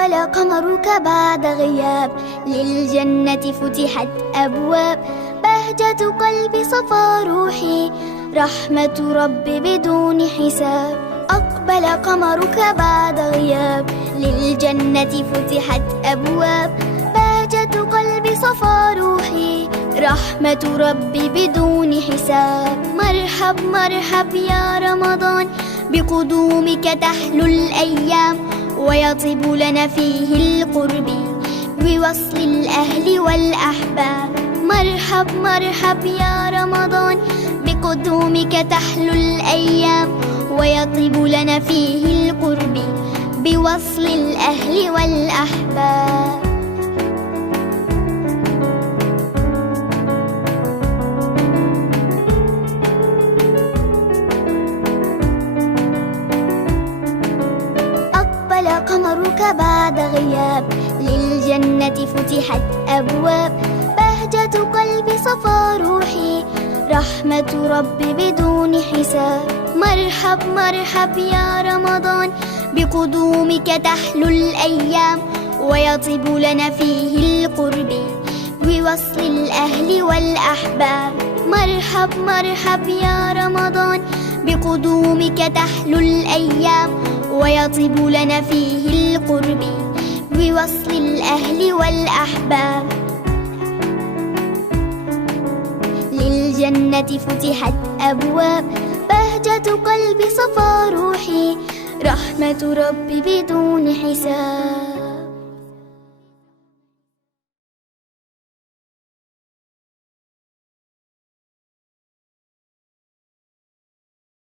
أقبل قمرك بعد غياب، للجنة فتحت أبواب، بهجة قلبي صفى روحي، رحمة ربي بدون حساب. أقبل قمرك بعد غياب، للجنة فتحت أبواب، بهجة قلبي صفى روحي، رحمة ربي بدون حساب. مرحب مرحب يا رمضان، بقدومك تحلو الأيام، ويطيب لنا فيه القرب بوصل الأهل والأحباب. مرحب مرحب يا رمضان، بقدومك تحلو الأيام، ويطيب لنا فيه القرب بوصل الأهل والأحباب. أقبل قمرك بعد غياب، للجنة فتحت أبواب، بهجة قلبي صفى روحي، رحمة ربي بدون حساب. مرحب مرحب يا رمضان، بقدومك تحلو الأيام، ويطيب لنا فيه القرب بوصل الأهل والأحباب. مرحب مرحب يا رمضان، بقدومك تحلو الأيام، ويطيب لنا فيه القرب بوصل الأهل والأحباب. للجنة فتحت أبواب، بهجة قلبي صفى روحي، رحمة ربي بدون حساب.